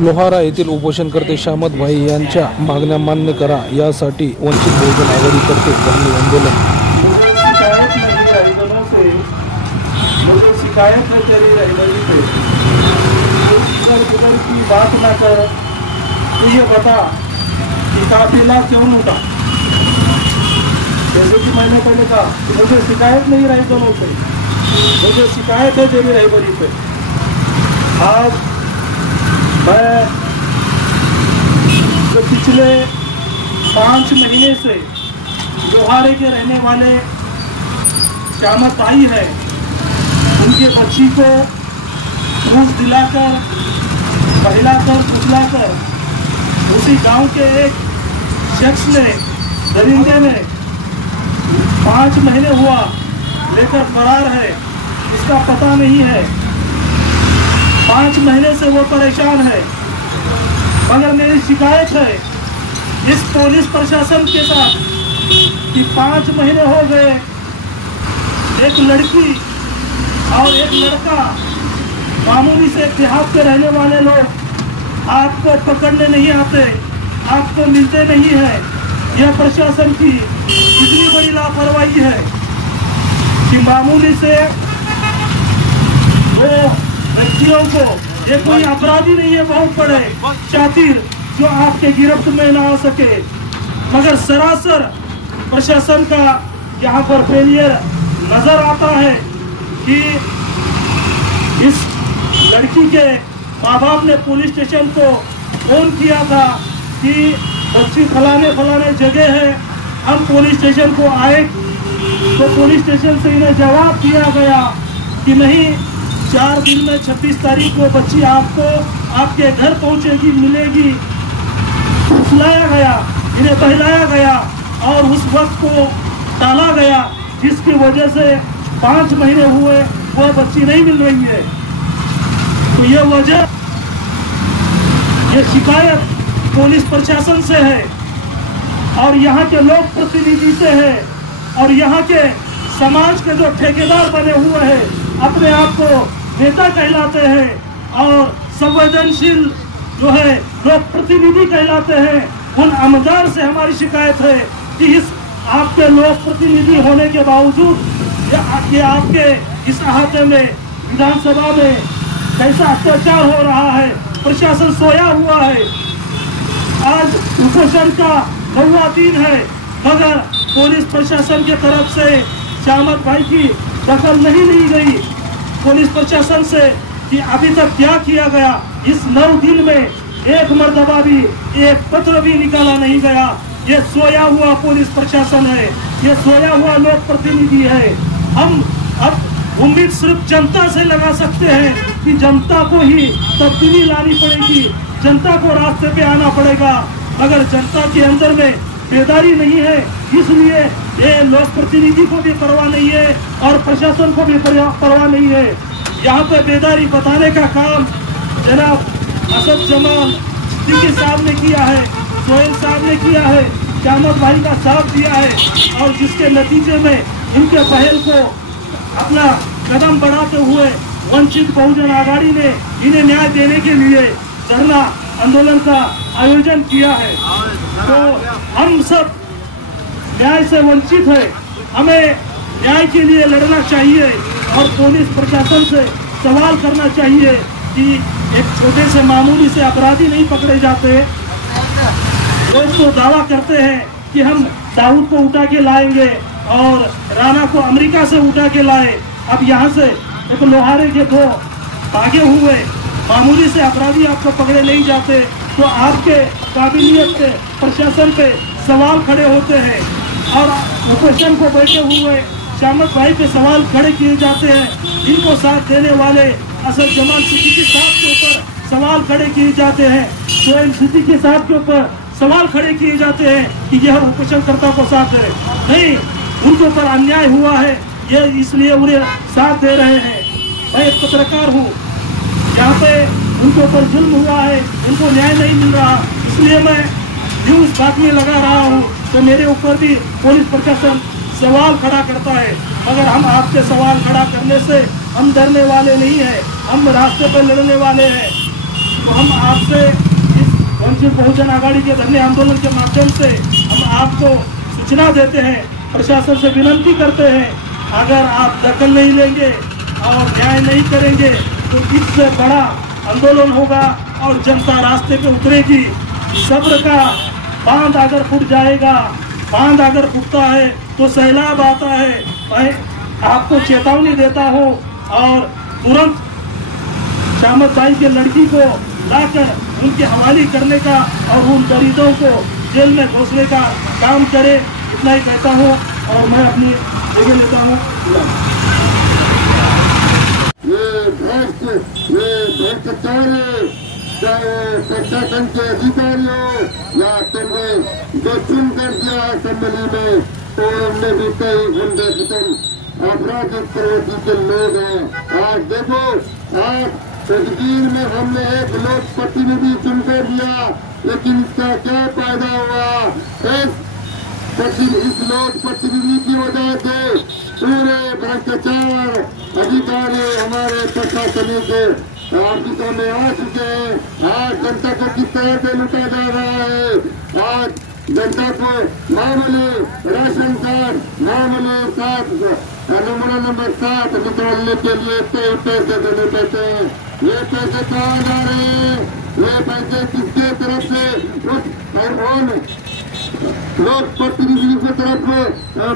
लोहारा येथील उपोषणकर्ते शामत भाई यांच्या मागण्या मान्य करा यासाठी वंचित बहुजन आघाडीतर्फे धरणे आंदोलन। मुझे शिकायत है तेरी रहबरी पे, इधर उधर की बात ना कर, तू ये बता कि काफिला क्यों लूटा। जैसे कि मैंने पहले कहा कि मुझे शिकायत नहीं रही दोनों से, मुझे शिकायत है तेरी रहबरी पे। आज मैं जो पिछले 5 महीने से लोहारे के रहने वाले शामत भाई है, उनके बच्ची को घूस दिलाकर, बहलाकर, फुसलाकर उसी गांव के एक शख्स ने, दरिंदे ने 5 महीने हुआ लेकर फरार है, इसका पता नहीं है। 5 महीने से वो परेशान है। मगर मेरी शिकायत है इस पुलिस प्रशासन के साथ कि 5 महीने हो गए, एक लड़की और एक लड़का मामूली से देहात के रहने वाले लोग आपको पकड़ने नहीं आते, आपको मिलते नहीं है। यह प्रशासन की इतनी बड़ी लापरवाही है कि मामूली से वो व्यक्तियों को, ये कोई अपराधी नहीं है बहुत बड़े शातिर जो आपके गिरफ्त में ना आ सके, मगर सरासर प्रशासन का यहाँ पर फेलियर नजर आता है कि इस लड़की के माँ बाप ने पुलिस स्टेशन को फोन किया था कि बच्ची फलाने जगह है, हम पुलिस स्टेशन को आए तो पुलिस स्टेशन से इन्हें जवाब दिया गया कि नहीं, 4 दिन में 26 तारीख को बच्ची आपको आपके घर पहुंचेगी, मिलेगी। फुसलाया गया, इन्हें बहलाया गया और उस वक्त को टाला गया, जिसकी वजह से 5 महीने हुए वो बच्ची नहीं मिल रही है। तो ये वजह, ये शिकायत पुलिस प्रशासन से है और यहाँ के लोक प्रतिनिधि से है और यहाँ के समाज के जो ठेकेदार बने हुए हैं, अपने आप को नेता कहलाते हैं और संवेदनशील जो है लोक प्रतिनिधि कहलाते हैं, उन आमदार से हमारी शिकायत है कि इस आपके लोक प्रतिनिधि होने के बावजूद ये आपके इस अहाते में विधानसभा में कैसा अत्याचार हो रहा है। प्रशासन सोया हुआ है। आज उपोषण का 9वां दिन है, मगर पुलिस प्रशासन की तरफ से शामत भाई की दखल नहीं ली गई पुलिस प्रशासन से कि अभी तक क्या किया गया। इस 9 दिन में एक मर्तबा भी एक पत्र भी निकाला नहीं गया। ये सोया हुआ पुलिस प्रशासन है, ये सोया हुआ लोक प्रतिनिधि है। हम अब उम्मीद सिर्फ जनता से लगा सकते हैं कि जनता को ही तब्दीली लानी पड़ेगी, जनता को रास्ते पे आना पड़ेगा, मगर जनता के अंदर में बेदारी नहीं है। इसलिए ये लोक प्रतिनिधि को भी परवाह नहीं है और प्रशासन को भी परवाह नहीं है। यहाँ पे बेदारी बताने का काम जनाब असद जमाल सिद्दीकी साहब ने किया है, सोहेल साहब ने किया है, शामत भाई का साथ दिया है और जिसके नतीजे में इनके पहल को अपना कदम बढ़ाते हुए वंचित बहुजन आघाड़ी ने इन्हें न्याय देने के लिए धरना आंदोलन का आयोजन किया है। तो हम सब न्याय से वंचित है, हमें न्याय के लिए लड़ना चाहिए और पुलिस प्रशासन से सवाल करना चाहिए कि एक छोटे से मामूली से अपराधी नहीं पकड़े जाते। लोग तो दावा करते हैं कि हम दाऊद को उठा के लाएंगे और राणा को अमेरिका से उठा के लाए। अब यहाँ से एक लोहारे के 2 भागे हुए मामूली से अपराधी आपको पकड़े नहीं जाते, तो आपके काबिलियत पे, प्रशासन पे सवाल खड़े होते हैं और उपोषण को बैठे हुए शामत भाई पे सवाल खड़े किए जाते हैं। इनको साथ देने वाले असद जमाल सिद्दीकी साहब के ऊपर सवाल खड़े किए जाते हैं, सोहेल सिद्दीकी साहब के ऊपर सवाल खड़े किए जाते हैं कि यह उपोषणकर्ता को साथ है। नहीं, उनके ऊपर अन्याय हुआ है, ये इसलिए उन्हें साथ दे रहे हैं। मैं एक पत्रकार हूँ, यहाँ पे उनके ऊपर जुल्म हुआ है, उनको न्याय नहीं मिल रहा, इसलिए मैं न्यूज बातमी लगा रहा हूँ। तो मेरे ऊपर भी पुलिस प्रशासन सवाल खड़ा करता है, मगर हम आपके सवाल खड़ा करने से हम डरने वाले नहीं हैं, हम रास्ते पर लड़ने वाले हैं। तो हम आपसे इस वंचित बहुजन आघाड़ी के धरने आंदोलन के माध्यम से हम आपको सूचना देते हैं, प्रशासन से विनती करते हैं, अगर आप दखल नहीं लेंगे और न्याय नहीं करेंगे तो इससे बड़ा आंदोलन होगा और जनता रास्ते पे उतरेगी। सब्र का बांध अगर फूट जाएगा, बांध अगर फूटता है तो सैलाब आता है। मैं आपको चेतावनी देता हूँ और तुरंत शामत भाई के लड़की को लाकर उनके हवाले करने का और उन दलितों को जेल में घोंसने का काम करे, इतना ही कहता हूँ और मैं अपनी जगह लेता हूँ। ये भ्रष्टाचार चाहे प्रशासन के अधिकारी हो या तुमने जो चुन कर दिया असेंबली में, तो उनमें भी कई गुंडे खत्म आपराधिक प्रवृत्ति के लोग हैं। आज देखो, आज तस्वीर में हमने एक लोक प्रतिनिधि चुनकर दिया, लेकिन इसका क्या फायदा हुआ? इस लोक प्रतिनिधि की वजह से पूरे भ्रष्टाचार अधिकारी हमारे प्रशासन के ऑफिसों में आ चुके हैं। आज जनता को किस तरह से लूटा जा रहा है। आज जनता को मामूली राशन कार्ड, मामूली नंबर 7 निकालने के लिए कई पैसे देने पड़ते हैं। ये पैसे कहाँ जा रहे हैं? ये पैसे किसके तरफ से लोक प्रतिनिधि की तरफ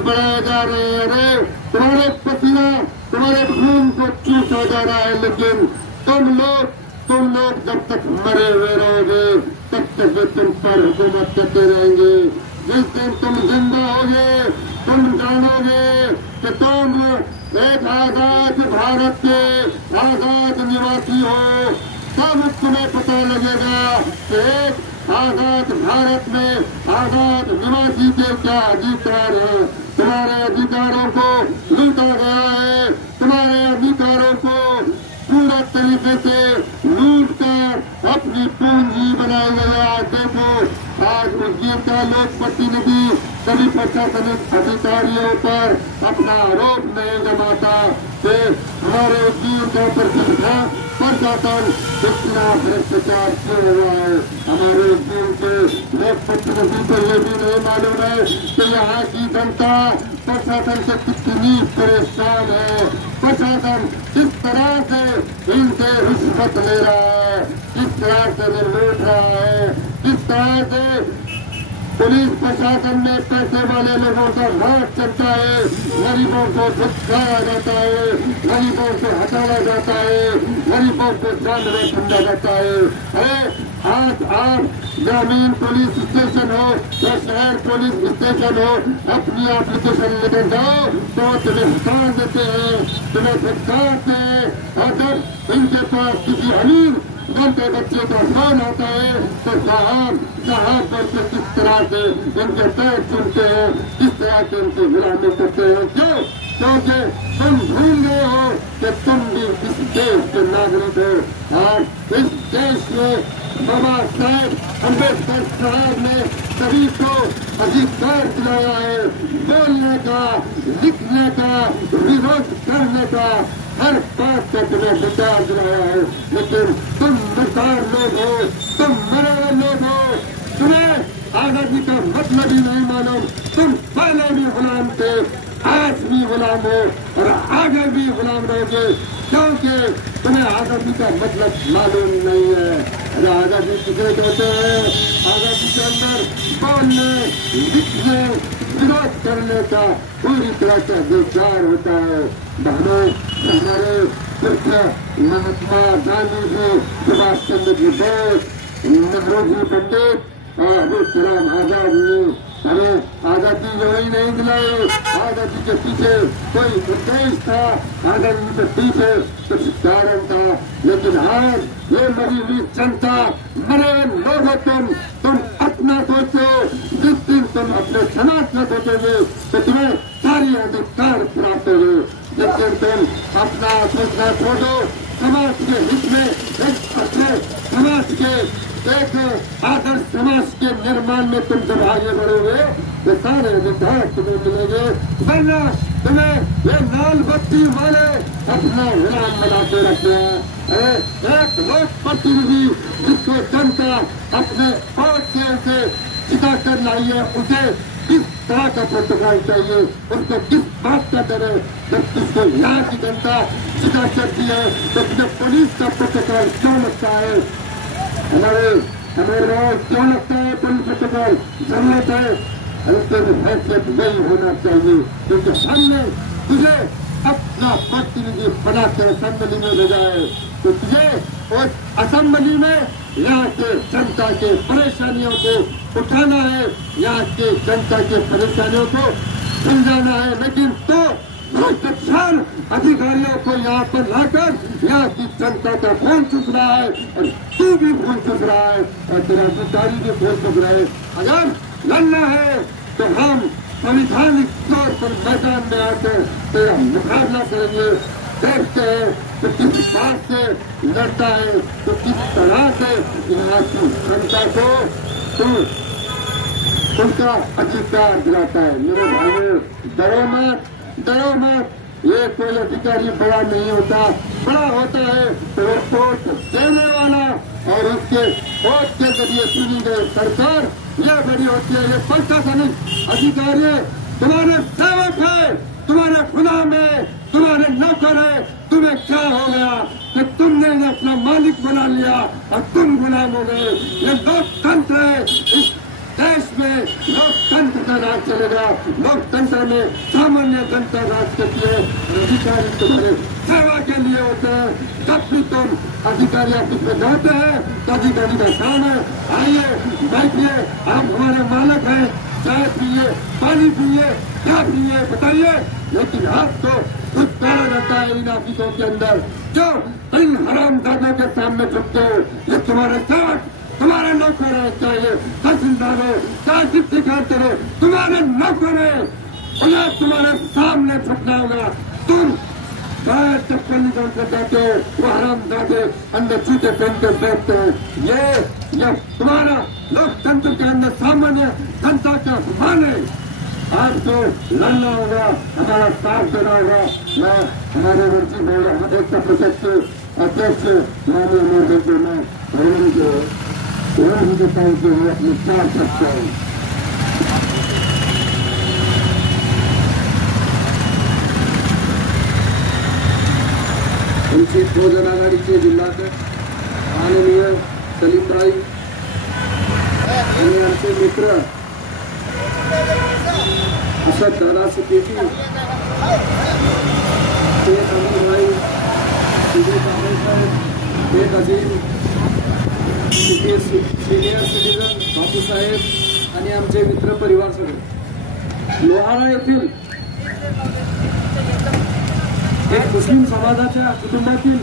बढ़ाए जा रहे हैं? अरे तुम्हारे पसीना, तुम्हारे खून को चूसा जा रहा है, लेकिन तुम लोग जब तक मरे हुए रहोगे तब तक वे तुम पर हुकूमत करते रहेंगे। जिस दिन तुम जिंदा होगे, तुम जानोगे कि तुम एक आजाद भारत के आजाद निवासी हो। तब तुम्हें पता लगेगा कि एक आजाद भारत में आजाद निवासी के क्या अधिकार है। तुम्हारे अधिकारों को लूटा गया है, तुम्हारे अधिकारों को पूरा तरीके से लूट कर अपनी पूंजी बनाई गया। देखो, आज उद्योग का लोक प्रतिनिधि सभी प्रशासनिक अधिकारियों पर अपना आरोप नहीं जमाता कि हमारे उद्योग का प्रशासन कितना भ्रष्टाचार क्यों हुआ है। हमारे उद्योग के लोक प्रतिनिधि को ये भी नहीं मालूम है कि यहाँ की जनता प्रशासन से कितनी परेशान है। प्रशासन किस तरह से इनसे रिश्वत ले रहा है, किस तरह से लूट रहा है, किस तरह से पुलिस प्रशासन में पैसे वाले लोगों का राज चलता है, गरीबों को झुकाया जाता है, गरीबों को हटाया जाता है, गरीबों को जानवर समझा जाता है। अरे आज आप ग्रामीण पुलिस स्टेशन हो या शहर पुलिस स्टेशन हो, अपनी एप्लीकेशन लेकर जाओ तो तुम्हें हटा देते हैं, तुम्हें फटकारते हैं। और जब इनके पास किसी अमीर घंटे बच्चे का फोन आता है तो साहब करके किस तरह से इनके पैर चुनते हैं, किस तरह से इनकी गुलामी करते हैं। क्यों? क्योंकि तुम भूल गए हो कि तुम भी इस देश के नागरिक हो। और इस देश में बाबा साहेब अम्बेडकर साहब ने सभी को अधिकार दिलाया है, बोलने का, लिखने का, विरोध करने का, हर बात का तुम्हें अधिकार दिलाया है। लेकिन तुम बेकार लोग हो, तुम मरे हुए लोग हो, तुम्हें आजादी का मतलब ही नहीं मालूम। तुम पहले भी गुलाम थे, आज भी गुलाम हो और आगे भी गुलाम रहोगे, क्योंकि तुम्हें आजादी का मतलब मालूम नहीं है। अरे आजादी कितने कहते हैं? आजादी के अंदर बोलने, लिखने, विरोध करने का पूरी तरह से अधिकार होता है। बहनों, हमारे महात्मा गांधी जी, सुभाष चंद्र जी बोस, नेहरू पंडित और अब्दुल कलाम आजाद ने हमें आजादी जो ही नहीं दिलाई। आजादी के पीछे कोई उद्देश्य था, आजादी के पीछे कुछ कारण था। लेकिन आज ये मरी हुई जनता, मरे लोगों, तुम अपना सोचो। जिस दिन तुम अपने समाज में सोचोगे तो तुम्हें सारी अधिकार प्राप्त होंगे। जिस दिन तुम अपना सोचना छोड़ो, समाज के हित में अपने समाज के एक आदर्श समाज के निर्माण में तुम जब आगे बढ़ोगे तो सारे अधिकार तुम्हें मिलेंगे। वरना तुम्हें ये लाल बत्ती वाले अपना गुलाम बनाते रखते हैं। एक लोक प्रतिनिधि जिसको जनता अपने पांच से उसे जिता कर लाई है, उसे किस तरह का प्रोटोकॉल चाहिए, उसको किस बात का डर है। जब किसको यहाँ की जनता जिता करती है तो उसमें पुलिस का प्रोटोकॉल क्यों लगता है? हमारे क्यों लगता है पुलिस प्रोटोकॉल? जरूरत है, तेरी हैसियत नहीं होना चाहिए, क्योंकि हमने तुझे अपना प्रतिनिधि बनाकर असेंबली में भेजा है। तो तुझे उस असेंबली में यहाँ के जनता के परेशानियों को उठाना है, यहाँ के जनता के परेशानियों को सुलझाना है। लेकिन तो भ्रष्टाचार अधिकारियों को यहाँ पर लाकर यहाँ की जनता का खून चूस रहा है और तू भी खून चूस रहा है और तेरा अधिकारी भी खून चूस रहा है। अगर लड़ना है तो हम संवैधानिक तौर पर मैदान में आकर तेरा मुकाबला करेंगे। देखते हैं तो किस बात से लड़ता है, तो किस तरह से यहाँ की जनता को तू उनका अधिकार दिलाता है। मेरे भाइयों, डरो मत, डरो मत। ये कोई अधिकारी बड़ा नहीं होता, बड़ा होता है तो वोट देने वाला और उसके वोट के जरिए चुनी गई सरकार, ये बड़ी होती है। ये प्रशासनिक अधिकारी तुम्हारे सेवक है, तुम्हारे गुलाम है, तुम्हारे नौकर है। तुम्हें क्या हो गया कि तुमने अपना मालिक बना लिया और तुम गुलाम हो गए? ये लोकतंत्र है, इस देश में लोकतंत्र का राज चलेगा। लोकतंत्र में सामान्य जनता राज करती है, अधिकारी तुम्हारे सेवा के लिए होते हैं। जब भी तुम अधिकारी ऑफिस में जाते हैं तो अधिकारी का काम है, आइए बैठिए, आप हमारे मालिक हैं, चाय पिए, पानी पिए, क्या पिए बताइए। लेकिन आपको कुछ कहा जाता है इन ऑफिसों के अंदर, जो इन हरामजादों के सामने झुकते हो। ये तुम्हारे सेवक, तुम्हारे नौकर है, चाहे तहसीलदार हो, चाहे डिप्टी कलेक्टर हो, तुम्हारे नौकर है, उन्हें तुम्हारे सामने झुकना होगा। तुम पैर चप्पल निकाल कर जाते हो, वो हरामजादे अंदर जूते पहन कर बैठते हो। ये तुम्हारा लोकतंत्र के अंदर सामान्य जनता का अपमान है। आपको लड़ना होगा, हमारा साथ देना होगा। मैं हमारे मंत्री भाई एक प्रोजेक्ट अध्यक्ष माननीय मोदी में देता हूँ कि वो अपने चार सकते हैं। वंचित बहुजन आघाडीचे जिल्हाध्यक्ष माननीय सलीमभाई आणि आमचे मित्र असद दादा सिद्दीकी, शेख अमीर भाई, विजय कांबळे साहेब, शेख अजीम, सिनियर सिटीजन बापू साहेब आणि आमचे मित्र परिवार सगळे, लोहारा येथील एक मुस्लिम समाजाच्या कुटुंबातील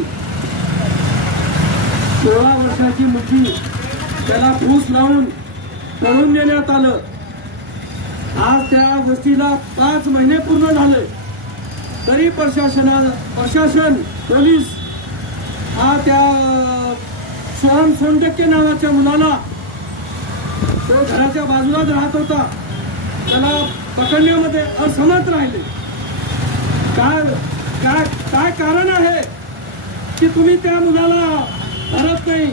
16 वर्षाची मुलगी, त्याला फूस लावून पळून नेण्यात आलं। आज त्या गोष्टीला 5 महिने पूर्ण झाले, तरी प्रशासन पोलीस हा त्या सोहम सोनटक्के नावाच्या मुलाला, तो घराच्या बाजूलाच राहत होता, त्याला पकडण्यामध्ये असमर्थ राहिले। काय कारण आहे की तुम्ही त्या मुलाला धरत नाही?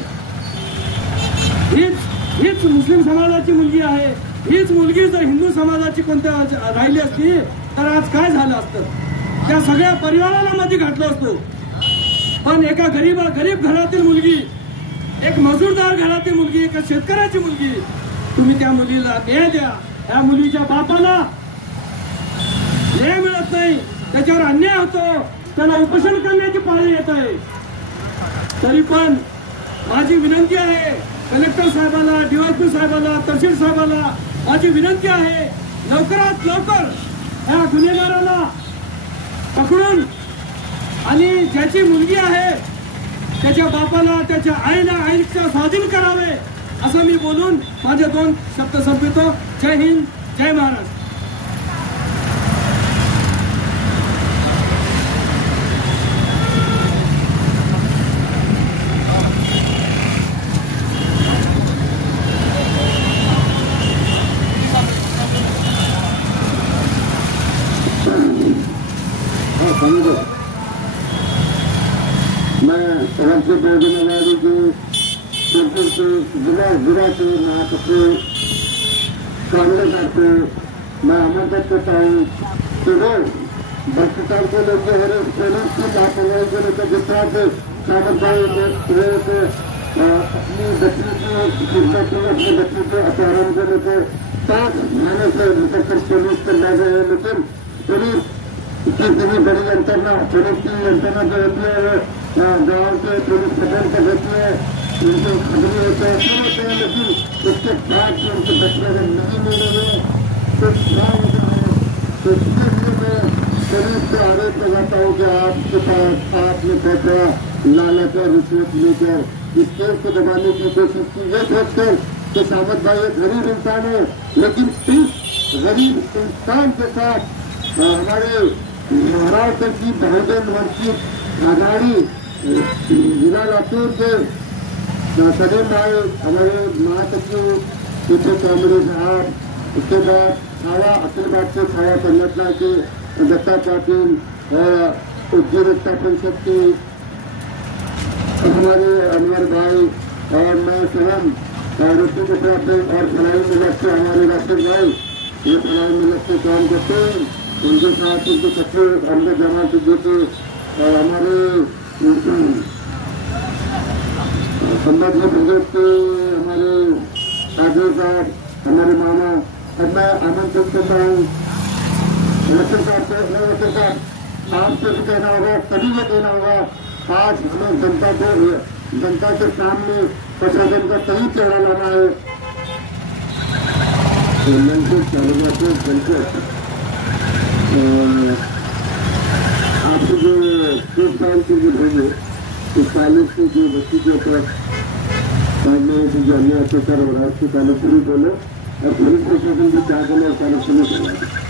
हीच मुस्लिम समाजाची मुलगी आहे। हीच मुलगी जर हिंदू समाजाची कोणत्या राहिली असती तर आज काय झालं असतं? त्या सगळ्या परिवाराला मध्ये घातलं असतो। पण एका गरीब घरातील मुलगी, एक मजूरदार घरातील मुलगी, एका शेतकऱ्याची मुलगी, तुम्ही त्या मुलीला न्याय द्या। त्या मुलीच्या बापाला न्याय मिळत नाही, त्याच्यावर अन्याय होतो, त्याला उपोषण करण्याची पाळी येत आहे। तरी पण माझी विनंती आहे कलेक्टर साहेबाला, डीवायपी साहेबाला, तहसील साहेबाला माझी विनंती आहे, लवकरात लवकर या गुन्हेगाराला पकडून आणि ज्याची मुलगी आहे त्याच्या बापाला, त्याच्या आईला आईच्या स्वाधीन करावे असं मी बोलून माझे 2 शब्द संपवितो। जय हिंद, जय महाराष्ट्र। मैं वंचित बहुजन आघाड़ी के क्योंकि जिला के मैं अपने कांग्रेस को मैं आमंत्रित करता हूँ कि वो भ्रष्टाचार को लेकर पुलिस की लापरवाही को लेकर जिस तरह से सामंत भाई अपनी बच्ची को अपनी बच्ची के अपहरण को लेकर 5 महीने से निकलकर पुलिस पर ले गए हैं, लेकिन पुलिस की इतनी बड़ी यंत्रणा पुलिस की यंत्रणा जो होती है गाँव के पुलिस पटेल को होती है, उनके खबरें होते हैं, लेकिन उसके बाद भी उनके बच्चे अगर नहीं मिलेंगे तो क्या होता है। तो इसके लिए मैं पुलिस को आरोप लगाता हूँ कि आपके पास आपने पैसा लालच और रिश्वत लेकर इस केस को दबाने की कोशिश की, ये सोचकर कि सामंत भाई एक गरीब इंसान है, लेकिन इस गरीब इंसान के साथ हमारे महाराष्ट्र की बहुजन वंचित आघाड़ी जिला लातूर के सलीम भाई, हमारे महासचिव पीछे कांग्रेस साहब, उसके बाद छावा अखिल भारतीय छावा संगठन के दत्ता पाटिल और उद्योगता परिषद के हमारे अनवर भाई और मैं स्वयं रोटी कपड़ा पे और फलाई मिलत से हमारे राशिद भाई, ये फलाई मिलत से काम करते हैं, उनके साथ उनके सचिव हमने जमा के देते और हमारे संबंधी ब्रिगेड के हमारे साधु साहब, हमारे मामा, और मैं आमंत्रित करता हूँ वकील साहब को, वकील साहब आपको भी कहना होगा, सभी को कहना होगा, आज हमें जनता के सामने प्रशासन का सही चेहरा लाना है। आपको जो 2 साल के लिए भेजे उस पायलट से जो बच्ची के ऊपर 5 महीने से जो अन्य अत्याचार हो रहा है उसके पायलट से भी बोलो और पुलिस प्रशासन भी क्या बोले और पायलट से नहीं बोला।